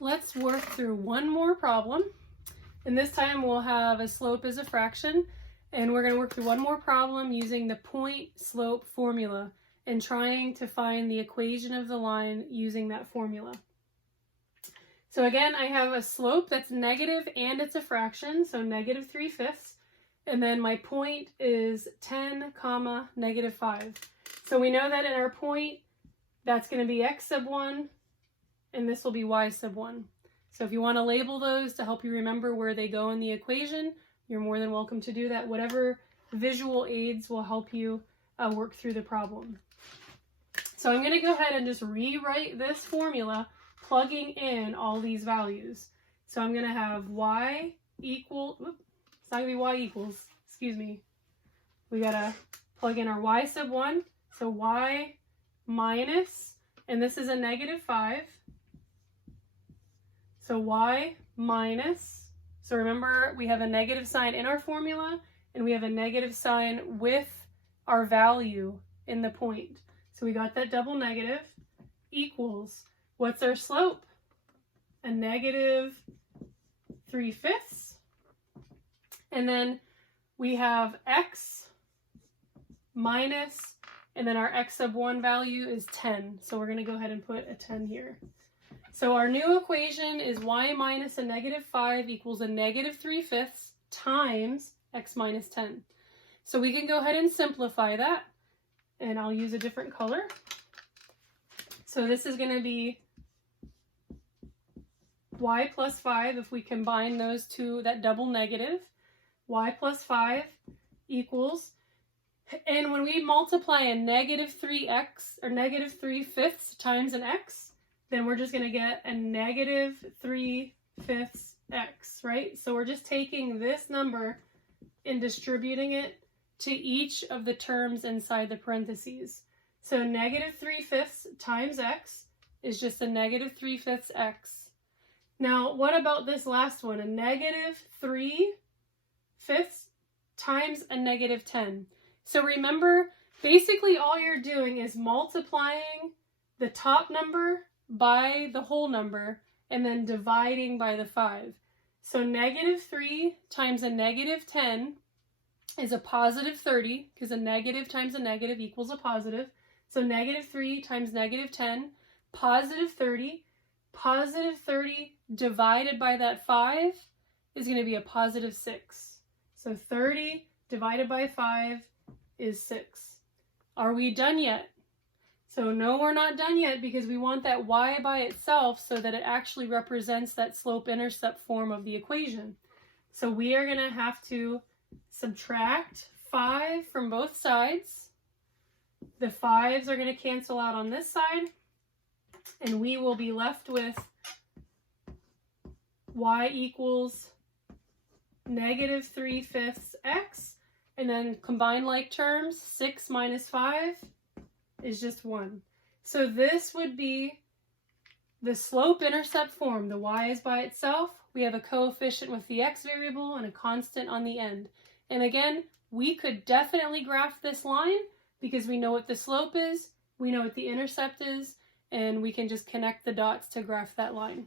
Let's work through one more problem. And this time we'll have a slope as a fraction. And we're going to work through one more problem using the point slope formula and trying to find the equation of the line using that formula. So again, I have a slope that's negative and it's a fraction, so negative 3/5. And then my point is 10, negative 5. So we know that in our point, that's going to be x sub 1, and this will be y sub 1. So if you want to label those to help you remember where they go in the equation, you're more than welcome to do that. Whatever visual aids will help you work through the problem. So I'm going to go ahead and just rewrite this formula, plugging in all these values. So I'm going to have y equal, it's not going to be y equals, excuse me. We got to plug in our y sub 1, so y minus, and this is a negative 5. So y minus, so remember we have a negative sign in our formula and we have a negative sign with our value in the point. So we got that double negative equals, what's our slope? A negative 3/5. And then we have x minus, and then our x sub 1 value is 10. So we're going to go ahead and put a 10 here. So our new equation is y minus a negative 5 equals a negative 3/5 times x minus 10. So we can go ahead and simplify that, and I'll use a different color. So this is going to be y plus 5 if we combine those two, that double negative. Y plus 5 equals, and when we multiply a negative 3x or negative 3/5 times an x, then we're just going to get a negative 3/5 x, right? So we're just taking this number and distributing it to each of the terms inside the parentheses. So negative 3/5 times x is just a negative 3/5 x. Now, what about this last one? A negative 3/5 times a negative 10. So remember, basically all you're doing is multiplying the top number by the whole number and then dividing by the 5. So negative 3 times a negative 10 is a positive 30, because a negative times a negative equals a positive. So negative 3 times negative 10, positive 30. Positive 30 divided by that 5 is going to be a positive 6. So 30 divided by 5 is 6. Are we done yet? So no, we're not done yet, because we want that y by itself so that it actually represents that slope-intercept form of the equation. So we are going to have to subtract 5 from both sides. The 5s are going to cancel out on this side, and we will be left with y equals negative 3/5 x, and then combine like terms, 6 minus 5 is just 1. So this would be the slope-intercept form. The y is by itself. We have a coefficient with the x variable and a constant on the end. And again, we could definitely graph this line because we know what the slope is, we know what the intercept is, and we can just connect the dots to graph that line.